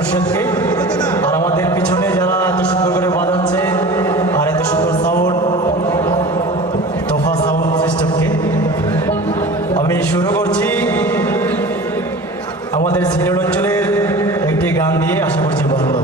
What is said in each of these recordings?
মুর্শিদকে। আর আমাদের পিছনে যারা এত সুন্দর করে বাজাচ্ছে আর এত সুন্দর সাউন্ড তোফা সাউন্ড সিস্টেমকে আমি শুরু করছি আমাদের সিলেট অঞ্চলের একটি গান দিয়ে, আশা করছি ভালো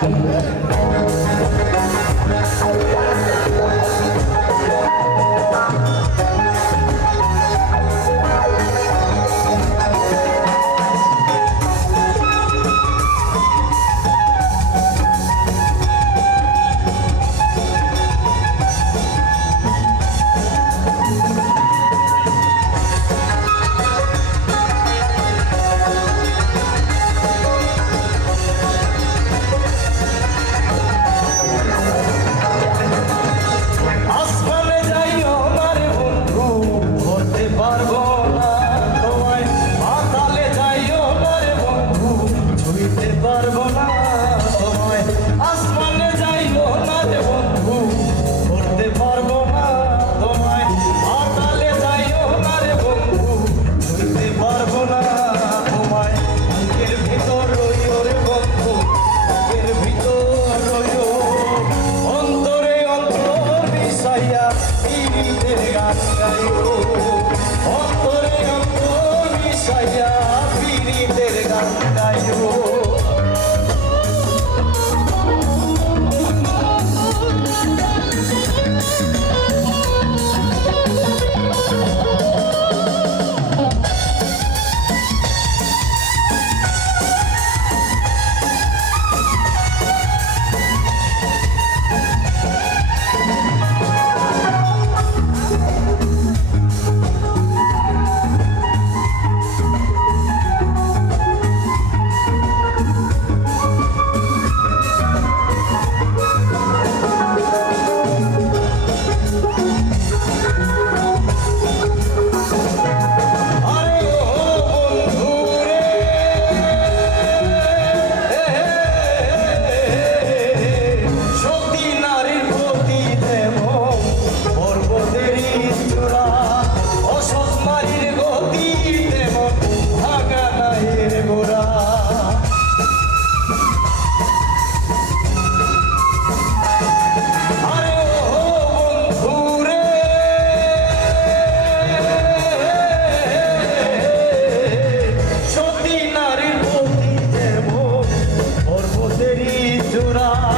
Yeah. 나.